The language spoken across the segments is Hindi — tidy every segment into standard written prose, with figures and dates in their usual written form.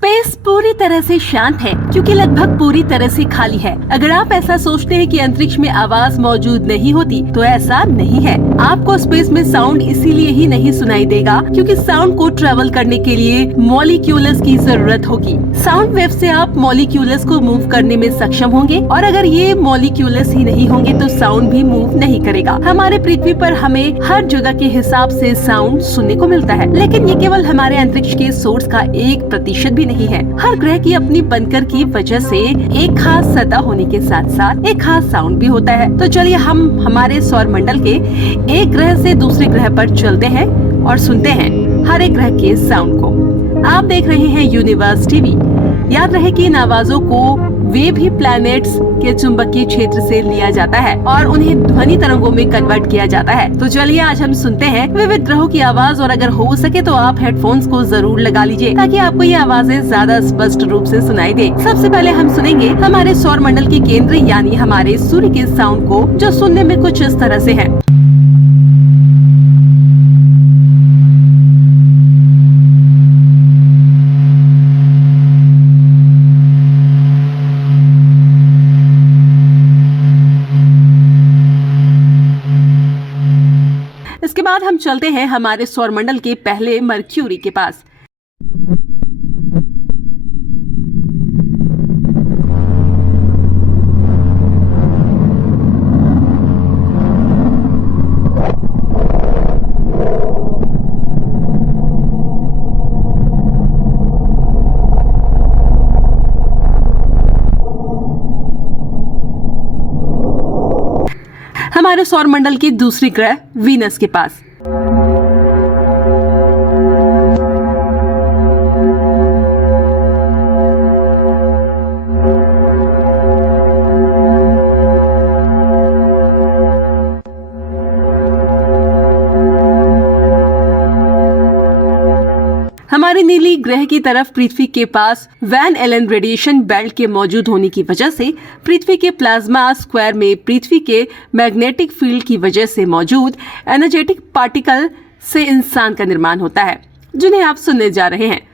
स्पेस पूरी तरह से शांत है क्योंकि लगभग पूरी तरह से खाली है। अगर आप ऐसा सोचते हैं कि अंतरिक्ष में आवाज मौजूद नहीं होती, तो ऐसा नहीं है। आपको स्पेस में साउंड इसीलिए ही नहीं सुनाई देगा क्योंकि साउंड को ट्रेवल करने के लिए मॉलिक्यूल्स की जरूरत होगी। साउंड वेव से आप मॉलिक्यूल्स को मूव करने में सक्षम होंगे, और अगर ये मॉलिक्यूल्स ही नहीं होंगे तो साउंड भी मूव नहीं करेगा। हमारे पृथ्वी पर हमें हर जगह के हिसाब से साउंड सुनने को मिलता है, लेकिन ये केवल हमारे अंतरिक्ष के सोर्स का 1% भी नहीं है। हर ग्रह की अपनी बनकर की वजह से एक खास सतह होने के साथ साथ एक खास साउंड भी होता है। तो चलिए हम हमारे सौर मंडल के एक ग्रह से दूसरे ग्रह पर चलते हैं और सुनते हैं हर एक ग्रह के साउंड को। आप देख रहे हैं यूनिवर्स टीवी। याद रहे कि इन आवाजों को वे भी प्लैनेट्स के चुंबकीय क्षेत्र से लिया जाता है और उन्हें ध्वनि तरंगों में कन्वर्ट किया जाता है। तो चलिए आज हम सुनते हैं विविध ग्रहों की आवाज, और अगर हो सके तो आप हेडफोन्स को जरूर लगा लीजिए ताकि आपको ये आवाजें ज्यादा स्पष्ट रूप से सुनाई दे। सबसे पहले हम सुनेंगे हमारे सौर मंडल के केंद्र यानी हमारे सूर्य के साउंड को, जो सुनने में कुछ इस तरह से है। इसके बाद हम चलते हैं हमारे सौरमंडल के पहले मर्क्यूरी के पास। हमारे सौरमंडल के दूसरे ग्रह वीनस के पास। हमारे नीली ग्रह की तरफ पृथ्वी के पास वैन एलन रेडिएशन बेल्ट के मौजूद होने की वजह से पृथ्वी के प्लाज्मा स्क्वायर में पृथ्वी के मैग्नेटिक फील्ड की वजह से मौजूद एनर्जेटिक पार्टिकल से इंसान का निर्माण होता है, जिन्हें आप सुनने जा रहे हैं।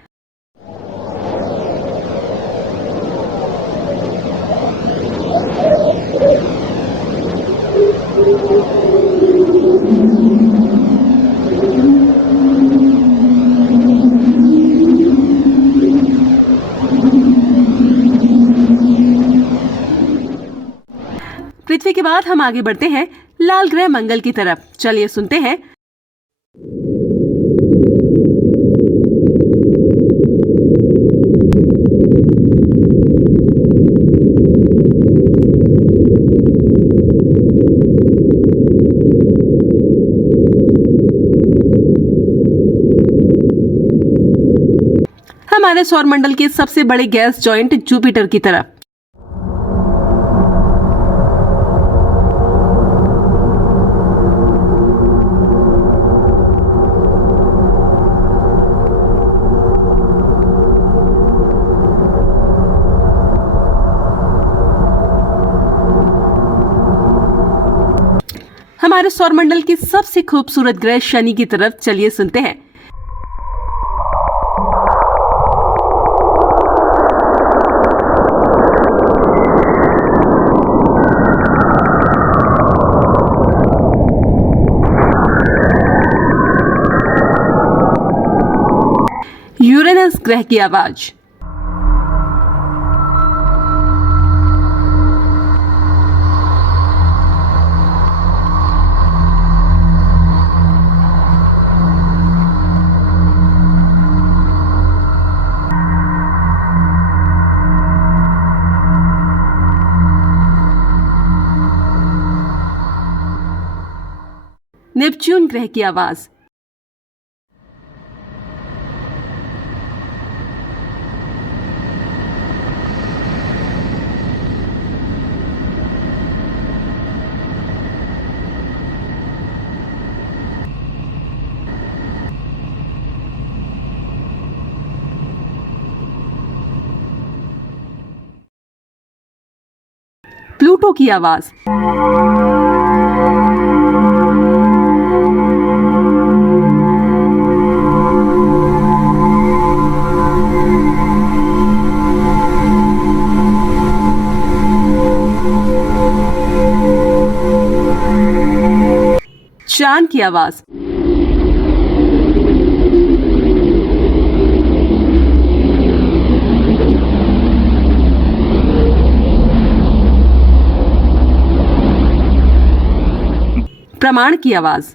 पृथ्वी के बाद हम आगे बढ़ते हैं लाल ग्रह मंगल की तरफ। चलिए सुनते हैं हमारे सौरमंडल के सबसे बड़े गैस जॉइंट जुपिटर की तरफ। हमारे सौरमंडल के सबसे खूबसूरत ग्रह शनि की तरफ चलिए सुनते हैं। यूरेनस ग्रह की आवाज। नेपच्यून ग्रह की आवाज। प्लूटो की आवाज। चांद की आवाज। प्रमाण की आवाज।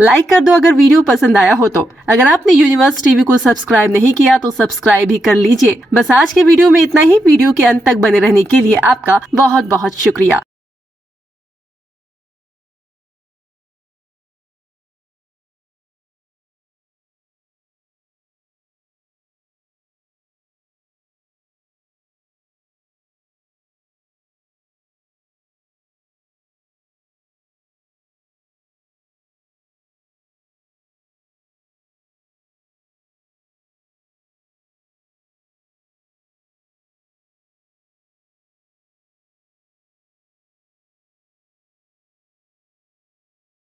लाइक कर दो अगर वीडियो पसंद आया हो तो। अगर आपने यूनिवर्स टीवी को सब्सक्राइब नहीं किया तो सब्सक्राइब ही कर लीजिए। बस आज के वीडियो में इतना ही। वीडियो के अंत तक बने रहने के लिए आपका बहुत बहुत शुक्रिया।